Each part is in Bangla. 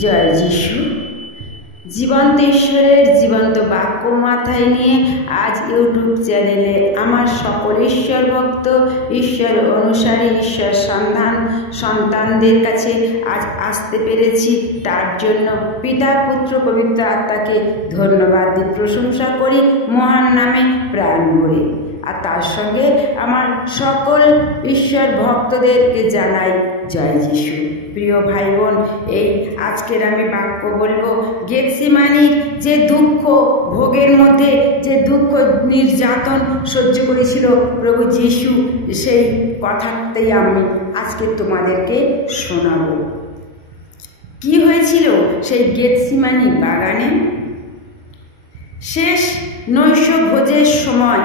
জয় যিশু। জীবন্ত ঈশ্বরের জীবন্ত বাক্য মাথায় নিয়ে আজ ইউটিউব চ্যানেলে আমার সকল ঈশ্বর ভক্ত, ঈশ্বর অনুসারী, ঈশ্বর সন্তানদের কাছে আজ আসতে পেরেছি। তার জন্য পিতা, পুত্র, পবিত্র আত্মাকে ধন্যবাদ দিয়ে প্রশংসা করি, মহান নামে প্রাণ ভরে। আর তার সঙ্গে আমার সকল ঈশ্বর ভক্তদেরকে জানাই জয় যিশু। প্রিয় ভাই বোন, এই আজকের আমি বাক্য বলবো, গেতসেমানির যে দুঃখ ভোগের মধ্যে যে দুঃখ নির্যাতন সহ্য করেছিল প্রভু যিশু, সেই কথাতেই আমি আজকে তোমাদেরকে শোনাবো। কি হয়েছিল সেই গেতসেমানি বাগানে? শেষ নৈশ ভোজের সময়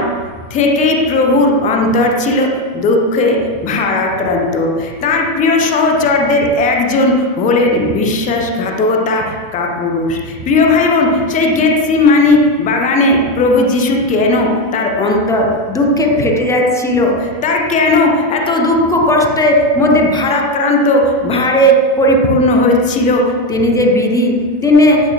থেকেই প্রভুর অন্তর ছিল দুঃখে ভারাক্রান্ত। তার প্রিয় সহচরদের একজন হলেন বিশ্বাসঘাতকতা কাপুরুষ। প্রিয় ভাই বোন, সেই গেতসেমানি বাগানে প্রভু যিশু কেন তার অন্তর দুঃখে ফেটে যাচ্ছিল? তার কেন এত দুঃখ কষ্টের মধ্যে ভারাক্রান্ত ভারে পরিপূর্ণ হচ্ছিল? তিনি যে বিধি,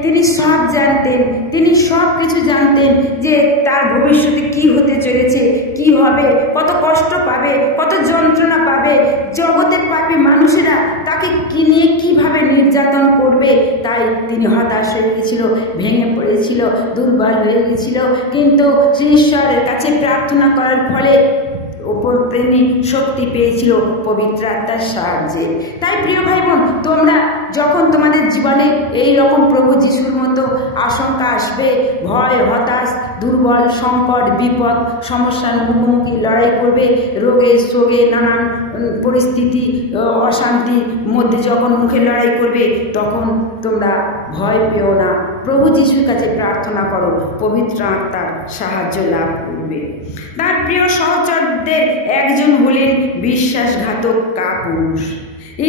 তিনি সব জানতেন, তিনি সব কিছু জানতেন যে তার ভবিষ্যতে কি হতে চলেছে, কি হবে, কত কষ্ট পাবে, কত যন্ত্রণা পাবে, জগতের পাপী মানুষেরা তাকে কি নিয়ে কিভাবে নির্যাতন করবে। তাই তিনি হতাশ হয়ে গেছিল, ভেঙে পড়েছিল, দুর্বল হয়ে গেছিল। কিন্তু ঈশ্বরের কাছে প্রার্থনা করার ফলে তিনি শক্তি পেয়েছিল পবিত্র আত্মার সাহায্যে। তাই প্রিয় ভাই বোন, তোমরা যখন তোমাদের জীবনে এই রকম প্রভু যিশুর মতো আশঙ্কা আসবে, ভয়, হতাশ, দুর্বল, সংকট, বিপদ, সমস্যার মুখোমুখি লড়াই করবে, রোগে শোগে, নানান পরিস্থিতি, অশান্তির মধ্যে যখন মুখে লড়াই করবে, তখন তোমরা ভয় পেও না, প্রভু যিশুর কাছে প্রার্থনা করো, পবিত্র আত্মার সাহায্য লাভ করবে। তার প্রিয় সহচরদের একজন হলেন বিশ্বাসঘাতক কাপুরুষ।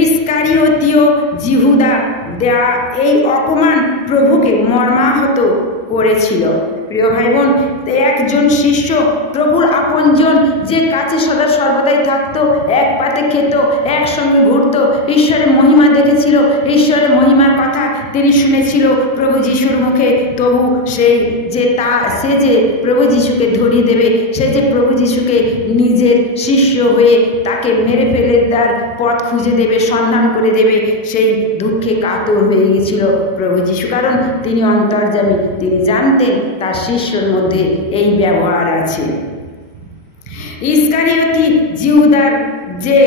ইস্কারিওতীয় জিহুদা দেয়া এই অপমান প্রভুকে মর্মাহত করেছিল। প্রিয় ভাই বোন, একজন শিষ্য, প্রভুর আপনজন, যে কাছে সদা সর্বদাই থাকতো, এক পাতে খেত, একসঙ্গে ঘুরত, ঈশ্বরের মহিমা দেখেছিল, ঈশ্বরের মহিমার কথা তিনি শুনেছিল প্রভু যিশুর মুখে। তবু সে যে প্রভু যিশুকে ধরিয়ে দেবে, সে যে প্রভু যিশুকে নিজের শিষ্য হয়ে তাকে মেরে ফেলে তার পথ খুঁজে দেবে, সন্ধান করে দেবে, সেই দুঃখে কাতর হয়ে গেছিল প্রভু যিশু। কারণ তিনি অন্তর্যামী, তিনি জানতেন তার শিষ্যর মধ্যে এই ব্যবহার আছে। ইস্কারিওতি জিহুদার যে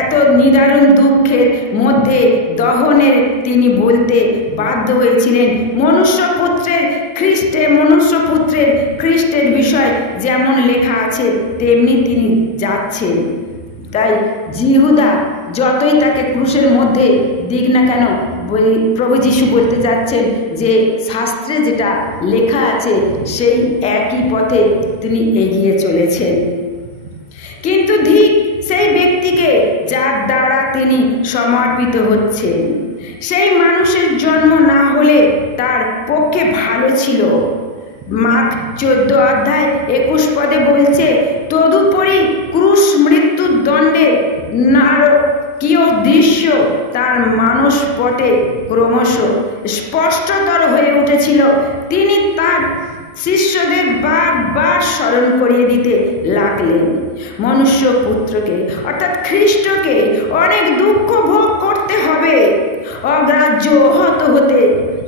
এত নিদারুণ দুঃখের মধ্যে দহনের তিনি বলতে বাধ্য হয়েছিলেন, মনুষ্যপুত্রের খ্রিস্টের বিষয় যেমন লেখা আছে তেমনি তিনি যাচ্ছেন। তাই জিহুদা যতই তাকে ক্রুশের মধ্যে দিক না কেন, প্রভু যিশু বলতে যাচ্ছেন যে শাস্ত্রে যেটা লেখা আছে সেই একই পথে তিনি এগিয়ে চলেছেন। কিন্তু ঠিক সেই ব্যক্তিকে যার দ্বারা তিনি সমর্পিত হচ্ছেন, সেই মানুষের জন্ম না হলে তার পক্ষে ভালো ছিল। মার্ক 14 অধ্যায় 21 পদে বলছে, তদুপরি ক্রুশ মৃত্যুর দণ্ডে নারকীয় দৃশ্য তার মানসপটে ক্রমশ স্পষ্টতর হয়ে উঠেছিল। তিনি তার শিষ্যদের বারবার স্মরণ করিয়ে দিতে লাগলেন, মনুষ্য পুত্রকে অর্থাৎ খ্রিস্টকে অনেক দুঃখ ভোগ করতে হবে, অগ্রাহ্য হত হতে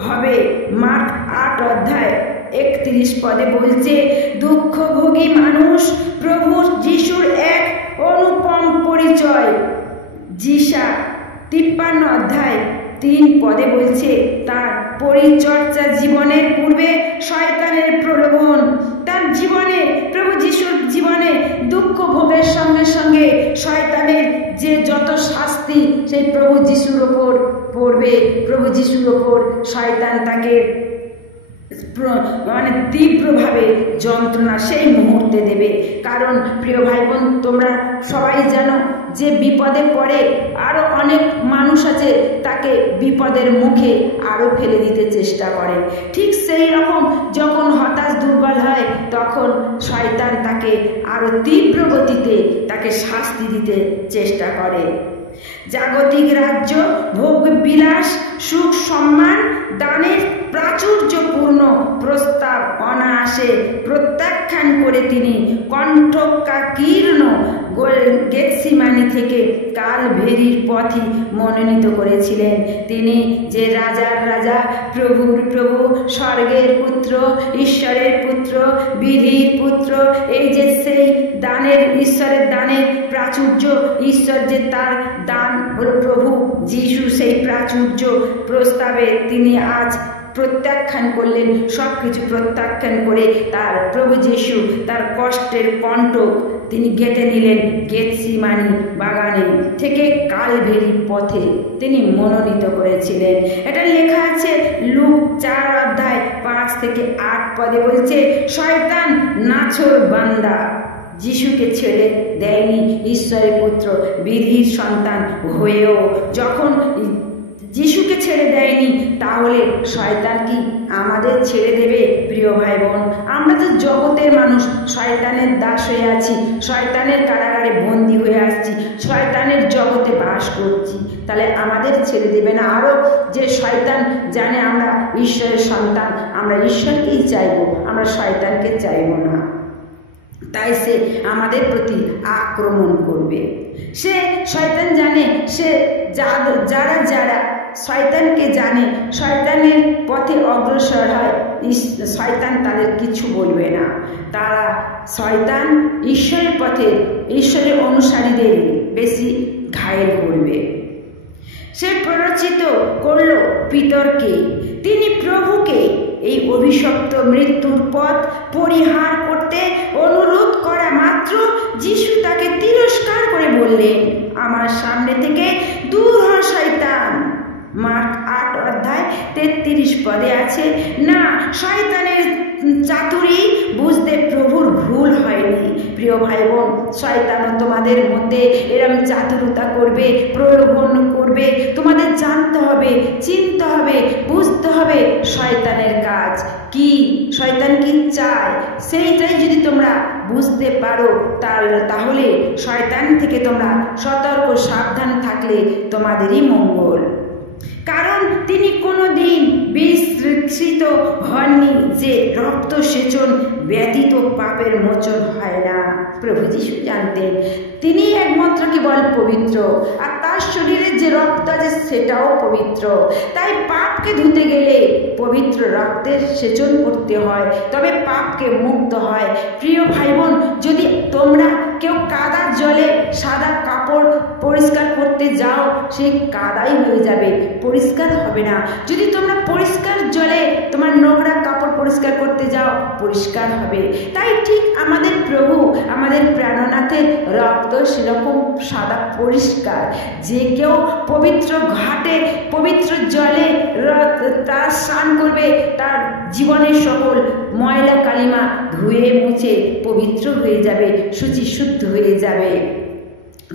হবে। মার্ক 8 অধ্যায় 31 পদে বলছে, দুঃখভোগী মানুষ প্রভু যিশুর এক অনুপম পরিচয়। যিশা 53 অধ্যায় 3 পদে বলছে, তার পরিচর্যা জীবনের পূর্বে শয়তানের প্রলোভন। তার জীবনে, প্রভু যিশুর জীবনে দুঃখ ভোগের সঙ্গে সঙ্গে শয়তানের যে যত শাস্তি সেই প্রভু যিশুর ওপর পড়বে, প্রভু যিশুর ওপর শয়তান তাকে তীব্রভাবে যন্ত্রণা সেই মুহূর্তে দেবে। কারণ প্রিয় ভাই বোন, তোমরা সবাই জানো যে বিপদে পড়ে আরো অনেক মানুষ আছে, তাকে বিপদের মুখে আরো ফেলে দিতে চেষ্টা করে। ঠিক সেই রকম যখন হতাশ দুর্বল হয়, তখন শয়তান তাকে আরো তীব্র গতিতে তাকে শাস্তি দিতে চেষ্টা করে। জাগতিক রাজ্য, ভোগ বিলাস, সুখ দানের প্রাচুর্যপূর্ণ প্রস্তাব অনায়াসে প্রত্যাখ্যান করে তিনি কণ্ঠকাকীর্ণ গেতসিমানি থেকে কালভেরির পথই মনোনীত করেছিলেন। তিনি যে রাজার রাজা, প্রভুর প্রভু, স্বর্গের পুত্র, ঈশ্বরের পুত্র, বিধির পুত্র, এই যে সেই দানের, ঈশ্বরের দানের প্রাচুর্য, ঈশ্বর যে তার দান হল প্রভু যিশু, সেই প্রাচুর্য প্রস্তাবে তিনি আজ প্রত্যাখ্যান করলেন। সব কিছু প্রত্যাখ্যান করে তার প্রভু যিশু তার কষ্টের কণ্ঠক তিনি গেঁথে নিলেন গেতসিমানি বাগানে থেকে কালভেরি পথে তিনি মনোনীত করেছিলেন। এটা লেখা আছে লুক 4 অধ্যায় 5 থেকে 8 পদে, বলছে, শয়তান নাছোড় বান্দা যিশুকে ছেড়ে দেয়নি ঈশ্বরের পুত্র বিধির সন্তান হয়েও। যখন যিশুকে ছেড়ে দেয়নি, তাহলে শয়তান কি আমাদের ছেড়ে দেবে? প্রিয় ভাই বোন, আমরা তো জগতের মানুষ, শয়তানের দাস হয়ে আছি, শয়তানের কারাগারে বন্দী হয়ে আসছি, শয়তানের জগতে বাস করছি, তাহলে আমাদের ছেড়ে দেবে না? আরও যে শয়তান জানে আমরা ঈশ্বরের সন্তান, আমরা ঈশ্বরকেই চাইব, আমরা শয়তানকে চাইব না, তাই সে আমাদের প্রতি আক্রমণ করবে। সে শয়তান জানে, সে যারা যারা শয়তানকে জানে, শয়তানের পথে অগ্রসর হয়, শয়তান তাদের কিছু বলবে না। তারা শয়তান ঈশ্বরের পথে, ঈশ্বরের অনুসারীদের বেশি ঘায়েল করবে। সে প্ররোচিত করল পিতরকে, তিনি প্রভুকে এই অভিশপ্ত মৃত্যুর পথ পরিহার করতে অনুরোধ করা মাত্র যিশু তাকে তিরস্কার করে বললেন, আমার সামনে থেকে দূর হ শয়তান। মার্ক 8 অধ্যায় 33 পদে আছে, না, শয়তানের চাতুরি বুঝতে প্রভুর ভুল হয়নি। প্রিয় ভাই বোন, শয়তানও তোমাদের মধ্যে এরকম চাতুরতা করবে, প্রলোভন করবে। তোমাদের জানতে হবে, চিনতে হবে, বুঝতে হবে শয়তানের কাজ কি, শয়তান কি চায়, সেইটাই যদি তোমরা বুঝতে পারো, তাহলে শয়তান থেকে তোমরা সতর্ক সাবধান থাকলে তোমাদেরই মঙ্গল। কারণ তিনি কোনোদিন বিস্মৃত হননি যে রক্ত সেচন ব্যতীত পাপের মোচন হয় না। প্রভু যিশু জানতেন তিনি একমাত্র কেবল পবিত্র, আর তার শরীরে যে রক্ত আছে সেটাও পবিত্র। তাই পাপকে ধুতে গেলে পবিত্র রক্তের সেচন করতে হয়, তবে পাপকে মুক্ত হয়। প্রিয় ভাই বোন, যদি তোমরা কেউ কাদার জলে সাদা কাপড় পরিষ্কার করতে যাও, সেই কাদাই হয়ে যাবে, পরিষ্কার হবে না। যদি তোমরা পরিষ্কার জলে তোমার নোংরা কাপড় পরিষ্কার করতে যাও, পরিষ্কার হবে। তাই ঠিক আমাদের প্রভু, আমাদের প্রাণনাথের রক্ত সেরকম সাদা পরিষ্কার। যে কেউ পবিত্র ঘাটে পবিত্র জলে তার স্নান করবে, তার জীবনের সকল ময়লা কালিমা ধুয়ে মুছে পবিত্র হয়ে যাবে, শুচি শুদ্ধ হয়ে যাবে।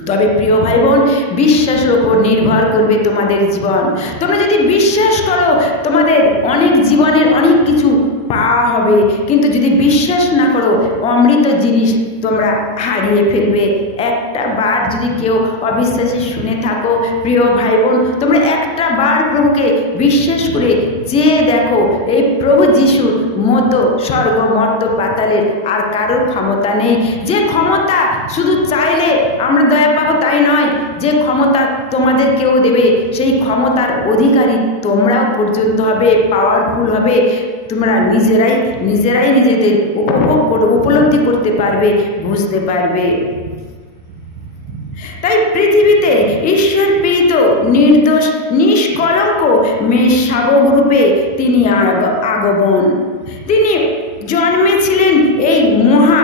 তবে প্রিয় ভাই বোন, বিশ্বাসের উপর নির্ভর করবে তোমাদের জীবন। তোমরা যদি বিশ্বাস করো, তোমাদের অনেক জীবনের অনেক কিছু পাওয়া হবে, কিন্তু যদি বিশ্বাস না করো, অমৃত জিনিস তোমরা হারিয়ে ফেলবে। একটা বার যদি কেউ অবিশ্বাসী শুনে থাকো, প্রিয় ভাই বোন, তোমরা একটা বার প্রভুকে বিশ্বাস করে চেয়ে দেখো, এই প্রভু যিশুর মতো স্বর্গ মর্ত পাতালের আর কারোর ক্ষমতা নেই। যে ক্ষমতা শুধু চাইলে আমরা দয়া পাবো তাই নয়, যে ক্ষমতা তোমাদের কেউ দেবে, সেই ক্ষমতার অধিকারী তোমরাও পর্যন্ত হবে, পাওয়ারফুল হবে। তোমরা নিজেরাই নিজেদের উপলব্ধি করতে পারবে, বুঝতে পারবে। তাই পৃথিবীতে ঈশ্বর প্রেরিত নির্দোষ নিষ্কলঙ্ক মেষশাবক রূপে তিনি আগমন। তিনি জন্মেছিলেন এই মহা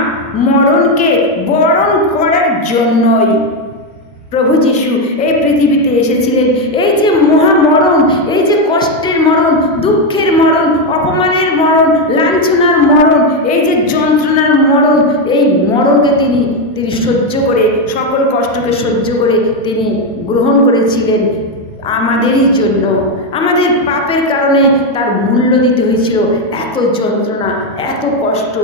মরণকে বরণ করার জন্যই। প্রভু যিশু এই পৃথিবীতে এসেছিলেন এই যে মহামরণ, এই যে কষ্টের মরণ, দুঃখের মরণ, অপমানের মরণ, লাঞ্ছনার মরণ, এই যে যন্ত্রণার মরণ, এই মরণকে তিনি সহ্য করে, সকল কষ্টকে সহ্য করে তিনি গ্রহণ করেছিলেন আমাদেরই জন্য। আমাদের পাপের কারণে তার মূল্য দিতে হয়েছিল এত যন্ত্রণা, এত কষ্ট।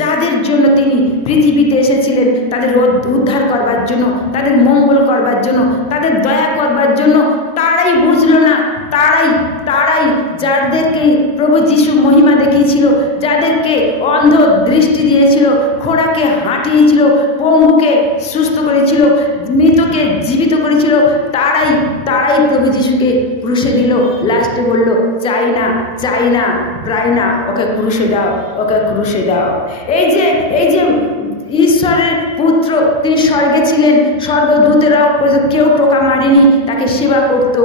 যাদের জন্য তিনি পৃথিবীতে এসেছিলেন, তাদের উদ্ধার করবার জন্য, তাদের মঙ্গল করবার জন্য, তাদের দয়া করবার জন্য, তারাই বুঝলো না, তারাই যাদের সেই প্রভু যিশু মহিমা দেখিয়েছিল, যাদেরকে অন্ধ দৃষ্টি দিয়েছিল, খোঁড়াকে হাঁটিয়েছিল, পঙ্গুকে সুস্থ করেছিল, মৃতকে জীবিত করেছিল, তারাই প্রভু যিশুকে ক্রুশে দিল। লাস্টে বলল, চাই না, প্রায় না, ওকে ক্রুশে দাও, ওকে ক্রুশে দাও। এই যে ঈশ্বরের পুত্র, তিনি স্বর্গে ছিলেন, স্বর্গদূতেরাও কেউ টোকা মারেনি, তাকে সেবা করত,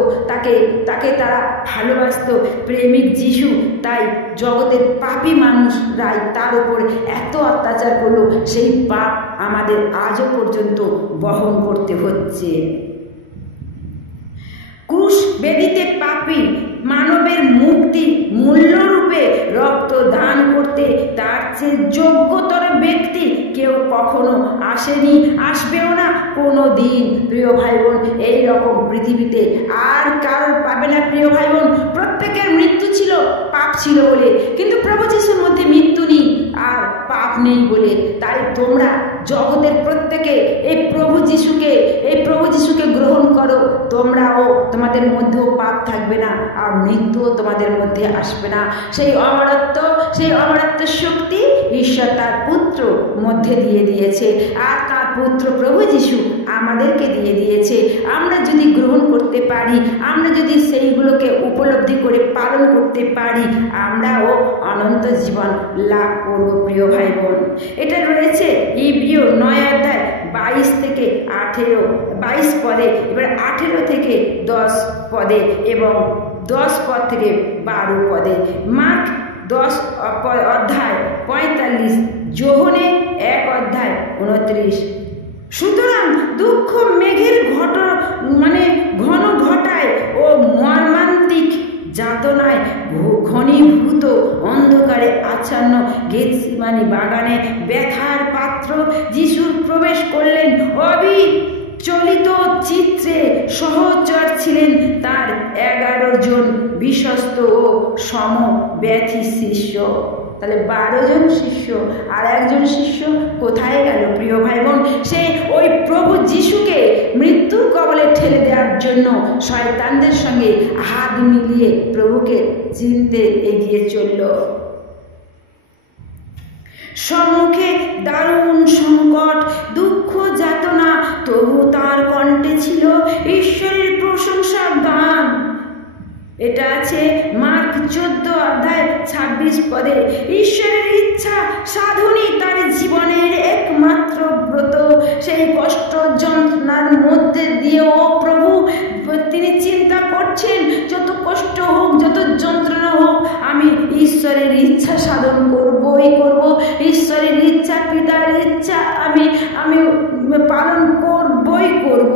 তাকে তারা ভালোবাসত। প্রেমিক যিশু তাই জগতের পাপী মানুষরাই তার উপর এত অত্যাচার করলো, সেই পাপ আমাদের আজও পর্যন্ত বহন করতে হচ্ছে। ক্রুশ বেদিতে পাপী মানবের মুক্তি মূল্যরূপে রক্ত দান করতে তার চেয়ে যোগ্যতর ব্যক্তি কেউ কখনো আসেনি, আসবেও না কোনো দিন। প্রিয় ভাই বোন, এইরকম পৃথিবীতে আর কারোর পাবে না। প্রিয় ভাই বোন, প্রত্যেকের মৃত্যু ছিল, পাপ ছিল বলে, কিন্তু প্রভু যিশুর মধ্যে মৃত্যু নেই আর পাপ নেই বলে। তাই তোমরা জগতের প্রত্যেকে এই প্রভু যিশুকে গ্রহণ করো, তোমরাও, তোমাদের মধ্যেও পাপ থাকবে না আর মৃত্যুও তোমাদের মধ্যে আসবে না। সেই অমরত্ব শক্তি ঈশ্বর তার পুত্র মধ্যে দিয়ে দিয়েছে, আর তার পুত্র প্রভু যিশু আমাদেরকে দিয়ে দিয়েছে। আমরা যদি গ্রহণ করতে পারি, আমরা যদি সেইগুলোকে উপলব্ধি করে পালন করতে পারি, আমরাও অনন্ত জীবন লাভ করব। প্রিয় ভাই বোন, এটা রয়েছে ইব্রিয় 9 অধ্যায় 22 থেকে 22 পদে, এবার 18 থেকে 10 পদে এবং 10 পদ থেকে 12 পদে, মার্ক 10 অধ্যায় 45, যোহনে 1 অধ্যায় 29। সুতরাং দুঃখ মেঘের ঘন ঘটায় ও মর্মান্তিক যাতনায় ঘনীভূত অন্ধকারে আচ্ছন্ন গেতসেমানি বাগানে ব্যথার পাত্র যিশুর প্রবেশ করলেন। অবিচলিত চিত্রে সহচর ছিলেন তার 11 জন বিশ্বস্ত ও সমব্যথী শিষ্য। তাহলে 12 জন শিষ্য আর একজন শিষ্য কোথায় গেল? প্রিয় ভাই বোন, সে ওই প্রভু যিশুকে মৃত্যুর কবলে ঠেলে দেওয়ার জন্য শয়তানদের সঙ্গে হাত মিলিয়ে প্রভুকে চিনতে এগিয়ে চলল। সম্মুখে দারুণ সংকট, দুঃখ, যাতনা, তবু তার কণ্ঠে ছিল ঈশ্বরের প্রশংসার গান। এটা আছে মার্ক 14 অধ্যায় 26 পদে। ঈশ্বরের ইচ্ছা সাধনই তার জীবনের একমাত্র ব্রত। সেই কষ্ট যন্ত্রণার মধ্যে দিয়েও প্রভু তিনি চিন্তা করছেন, যত কষ্ট হোক, যত যন্ত্রণা হোক, আমি ঈশ্বরের ইচ্ছা সাধন করবই করব। ঈশ্বরের ইচ্ছা, পিতার ইচ্ছা আমি পালন করবই করব।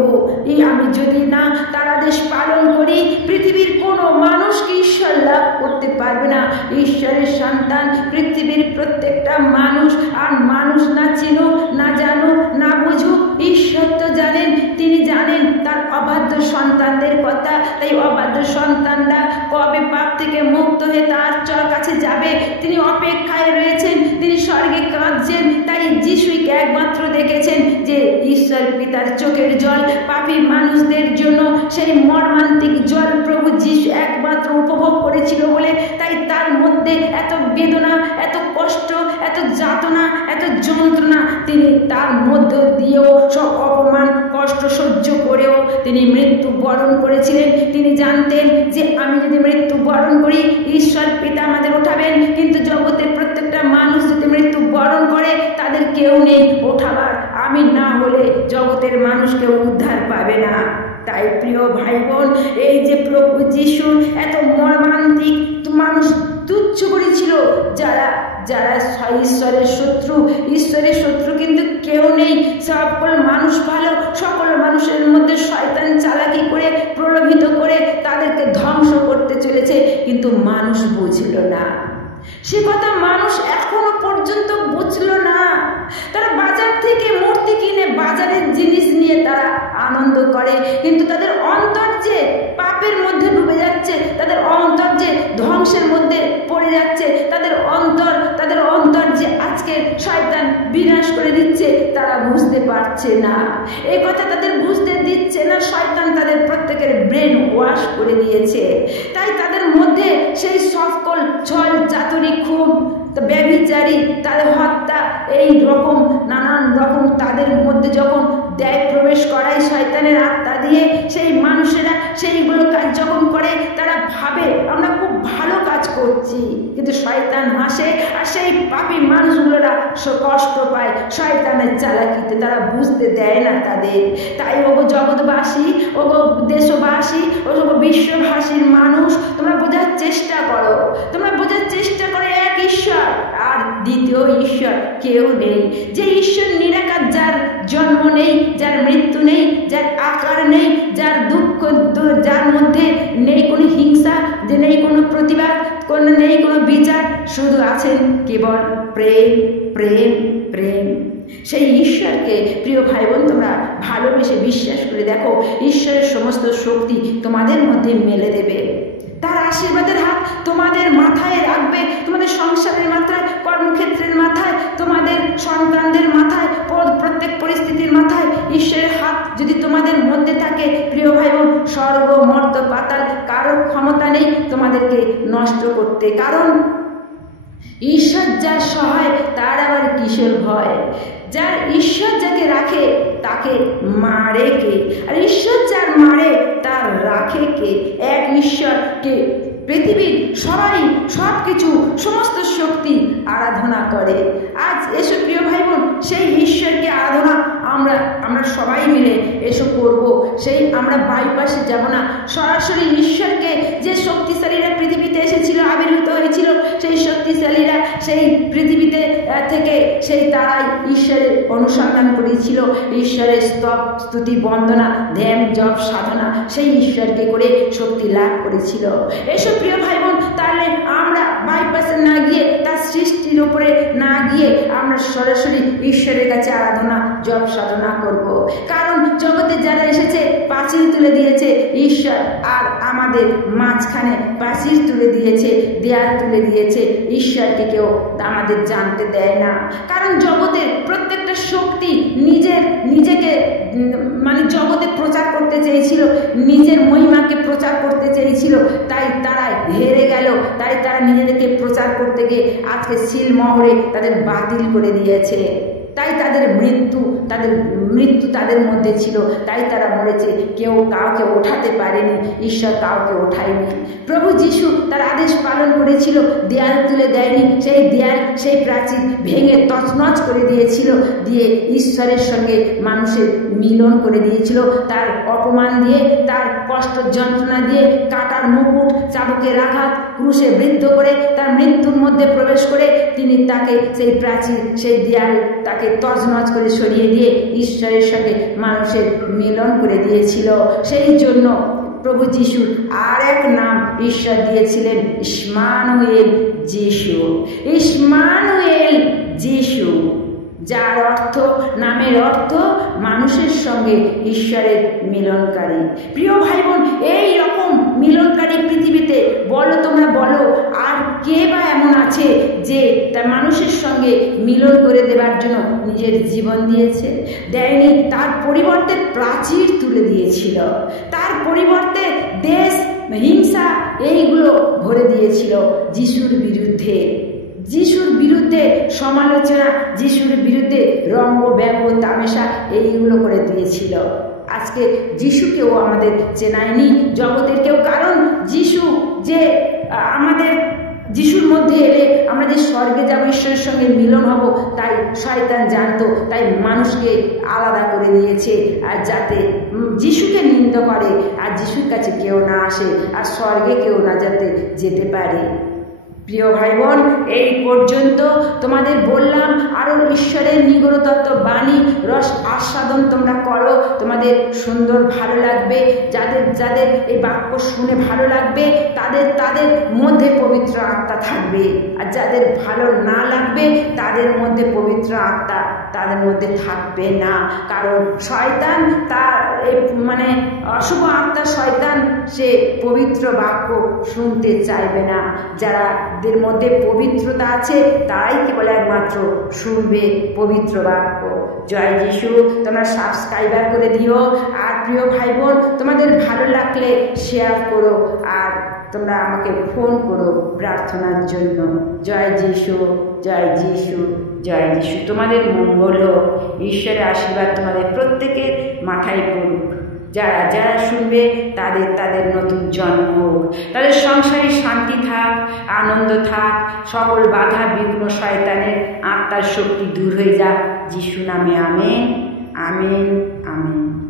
আমি যদি না তার আদেশ পালন করি, পৃথিবীর কোনো মানুষকে ঈশ্বর লাভ করতে পারবে না। ঈশ্বরের সন্তান পৃথিবীর প্রত্যেকটা মানুষ, আর মানুষ না চিনুক, না জানুক, না বুঝুক, ঈশ্বর তো জানেন। তিনি জানেন তার অবাধ্য সন্তানদের কথা। তাই অবাধ্য সন্তানরা কবে পাপ থেকে মুক্ত হয়ে তার কাছে যাবে, তিনি অপেক্ষায় রয়েছেন। তিনি স্বর্গে কাঁদছেন। তাই যিশুকে একমাত্র দেখেছেন যে ঈশ্বর পিতার চোখের জল পাপী মানুষদের জন্য, সেই মর্মান্তিক জল প্রভু যিশু একমাত্র উপভোগ করেছিল বলে, তাই তার মধ্যে এত বেদনা, এত কষ্ট, এত যাতনা, এত যন্ত্রণা, তিনি তার মধ্য দিয়েও সব অপমান কষ্ট সহ্য করেও তিনি মৃত্যু বরণ করেছিলেন। তিনি জানতেন যে আমি যদি মৃত্যু বরণ করি, ঈশ্বর পিতা আমাদের ওঠাবেন, কিন্তু জগতের প্রত্যেকটা মানুষ যদি মৃত্যু বরণ করে, তাদের কেউ নেই ওঠাবার। আমি না হলে জগতের মানুষ কেউ উদ্ধার পাবে না। তাই প্রিয় ভাই বোন, এই যে প্রভু যিশু এত মর্মান্তিক মানুষ তুচ্ছ করেছিল, যারা ঈশ্বরের শত্রু কিন্তু কেউ নেই। সকল মানুষ ভালো, সকল মানুষের মধ্যে শয়তান চালাকি করে, প্রলোভিত করে তাদেরকে ধ্বংস করতে চলেছে, কিন্তু মানুষ বুঝল না। সে কথা মানুষ এখনো পর্যন্ত বুঝল না। তারা বাজার থেকে মূর্তি কিনে বাজারের জিনিস নিয়ে তারা আনন্দ করে, কিন্তু তাদের অন্তর যে পাপের মধ্যে ডুবে যাচ্ছে, তাদের অন্তর যে ধ্বংসের মধ্যে পড়ে যাচ্ছে, তাদের অন্তর যে আজকে শয়তান বিনাশ করে দিচ্ছে, তারা বুঝতে পারছে না। এই কথা তাদের বুঝতে দিচ্ছে না। শয়তান তাদের প্রত্যেকের ব্রেন ওয়াশ করে দিয়েছে। তাই তাদের মধ্যে সেই সকল ব্যভিচারী, তাদের হত্যা, এই রকম নানান রকম তাদের মধ্যে যখন দেয় প্রবেশ করায় শয়তানের আত্মা দিয়ে, সেই মানুষেরা সেইগুলো কাজ যখন করে তারা ভাবে আমরা খুব ভালো কাজ করছি, কিন্তু শয়তান হাসে আর সেই পাপী মানুষগুলোরা কষ্ট পায় শয়তানের চালাকিতে, তারা বুঝতে দেয় না তাদের। তাই ওগো জগৎবাসী, ওগো দেশবাসী, ওগো বিশ্বভাষীর মানুষ, তোমরা বোঝার চেষ্টা করো, তোমরা বোঝার চেষ্টা করো এক ঈশ্বর আর দ্বিতীয় ঈশ্বর কেউ নেই। যে ঈশ্বর নিরাকার, যার জন্ম নেই, যার মৃত্যু নেই, যার আকার নেই, যার দুঃখ, যার মধ্যে নেই কোনো হিংসা, যে নেই কোনো প্রতিবাদ, নেই কোনো বিচার, শুধু আছেন কেবল প্রেম, প্রেম, প্রেম। সেই ঈশ্বরকে প্রিয় ভাই বোন তোমরা ভালোবেসে বিশ্বাস করে দেখো, ঈশ্বরের সমস্ত শক্তি তোমাদের মধ্যে মেলে দেবে। তার আশীর্বাদের হাত তোমাদের মাথায় রাখবে, তোমাদের সংসারের মাথায়, কর্মক্ষেত্রের মাথায়, তোমাদের সন্তানদের মাথায়, প্রত্যেক পরিস্থিতির মাথায় ঈশ্বরের হাত যদি তোমাদের মধ্যে থাকে প্রিয় ভাই বোন, স্বর্গ মর্ত পাতাল কারোর ক্ষমতা নেই তোমাদেরকে নষ্ট করতে। কারণ ঈশ্বর যার সহায় তার আবার কিসের ভয়? যার ঈশ্বর যাকে রাখে তাকে মারে কে? আর ঈশ্বর যার মারে তার রাখে কে? এক ঈশ্বরকে পৃথিবীর সবাই সব কিছু সমস্ত শক্তি আরাধনা করে। আজ এসো প্রিয় ভাই বোন, সেই ঈশ্বরকে আরাধনা আমরা সবাই মিলে এসো করব। সেই আমরা বাইপাসে যাব না, সরাসরি ঈশ্বরকে, যে শক্তিশালীরা পৃথিবীতে এসেছিল, আবির্ভূত হয়েছিল, সেই শক্তিশালীরা সেই পৃথিবীতে থেকে সেই তারাই ঈশ্বরের অনুসন্ধান করেছিল, ঈশ্বরের স্তব স্তুতি বন্দনা ধ্যান জপ সাধনা সেই ঈশ্বরকে করে শক্তি লাভ করেছিল। এসব প্রিয় ভাই বোন, তাহলে আমরা বাইপাসে না গিয়ে, তার সৃষ্টির উপরে না গিয়ে আমরা সরাসরি ঈশ্বরের কাছে আরাধনা জপ সাধনা করব। কারণ জগতে যারা এসেছে প্রাচীর তুলে দিয়েছে ঈশ্বর, আর আমাদের মাঝখানে প্রাচীর তুলে দিয়েছে, দেয়াল তুলে দিয়েছে, ঈশ্বরকে কেউ আমাদের জানতে দেয় না। কারণ জগতের প্রত্যেকটা শক্তি নিজেকে মানে জগতে প্রচার করতে চেয়েছিল, নিজের মহিমাকে প্রচার করতে চেয়েছিল, তাই তারা হেরে গেল। তাই তারা নিজেদেরকে প্রচার করতে গিয়ে আজকে সিলমোহরে তাদের বাতিল করে দিয়েছে। তাই তাদের মৃত্যু তাদের মধ্যে ছিল, তাই তারা মরেছে। কেউ কাউকে ওঠাতে পারেনি, ঈশ্বর কাউকে ওঠায়নি। প্রভু যিশু তার আদেশ পালন করেছিল, দেয়াল তুলে দেয়নি, সেই দেয়াল সেই প্রাচীর ভেঙে তছনছ করে দিয়েছিল, দিয়ে ঈশ্বরের সঙ্গে মানুষের মিলন করে দিয়েছিল। তার অপমান দিয়ে, তার কষ্ট যন্ত্রণা দিয়ে, কাটার মুকুট, চাবুকের আঘাত, ক্রুশে বৃদ্ধ করে, তার মৃত্যুর মধ্যে প্রবেশ করে তিনি তাকে সেই প্রাচীর সেই দেয়াল তাকে তছনছ করে সরিয়ে দিয়ে ঈশ্বরের সাথে মানুষের মিলন করে দিয়েছিল। সেই জন্য প্রভু যিশু আর এক নাম ঈশ্বর দিয়েছিলেন, ইম্মানুয়েল যিশু। ইম্মানুয়েল যিশু, যার অর্থ, নামের অর্থ মানুষের সঙ্গে ঈশ্বরের মিলনকারী। প্রিয় ভাই বোন, এই রকম মিলনকারী পৃথিবীতে বলো, তোমরা বলো, আর কে বা এমন আছে যে তার মানুষের সঙ্গে মিলন করে দেবার জন্য নিজের জীবন দিয়েছে? দেয়নি। তার পরিবর্তে প্রাচীর তুলে দিয়েছিল, তার পরিবর্তে দেশ হিংসা এইগুলো ভরে দিয়েছিল যিশুর বিরুদ্ধে। যিশুর বিরুদ্ধে সমালোচনা, যিশুর বিরুদ্ধে রঙ্গ ব্যঙ্গ তামেশা এইগুলো করে দিয়েছিল। আজকে যিশুকেও আমাদের চেনায়নি জগতের কেউ। কারণ যিশু যে আমাদের, যিশুর মধ্যে এলে আমরা যে স্বর্গে যাব, ঈশ্বরের সঙ্গে মিলন হব, তাই শয়তান জানতো, তাই মানুষকে আলাদা করে দিয়েছে। আর যাতে যিশুকে নিন্দা করে আর যিশুর কাছে কেউ না আসে, আর স্বর্গে কেউ না যাতে যেতে পারে। প্রিয় ভাই বোন, এই পর্যন্ত তোমাদের বললাম। আরও ঈশ্বরের নিগূঢ় তত্ত্ব বাণী রস আস্বাদন তোমরা করো, তোমাদের সুন্দর ভালো লাগবে। যাদের এই বাক্য শুনে ভালো লাগবে তাদের মধ্যে পবিত্র আত্মা থাকবে, আর যাদের ভালো না লাগবে তাদের মধ্যে পবিত্র আত্মা তাদের মধ্যে থাকবে না। কারণ শয়তান তার মানে অশুভ আত্মা শয়তান, সে পবিত্র বাক্য শুনতে চাইবে না। যাদের মধ্যে পবিত্রতা আছে তারাই কেবল একমাত্র শুনবে পবিত্র বাক্য। জয় যিশু। তোমরা সাবস্ক্রাইবার করে দিও। আর প্রিয় ভাই বোন, তোমাদের ভালো লাগলে শেয়ার করো। আর তোমরা আমাকে ফোন করো প্রার্থনার জন্য। জয় যিশু, জয় যিশু, জয় যিশু। তোমাদের মঙ্গল হোক, ঈশ্বরের আশীর্বাদ তোমাদের প্রত্যেকের মাথায় পড়ুক। যারা যারা শুনবে তাদের নতুন জন্ম হোক, তাদের সংসারে শান্তি থাক, আনন্দ থাক, সকল বাধা বিঘ্ন শয়তানের আত্মার শক্তি দূর হয়ে যাক। যিশু নামে আমেন, আমেন, আমেন।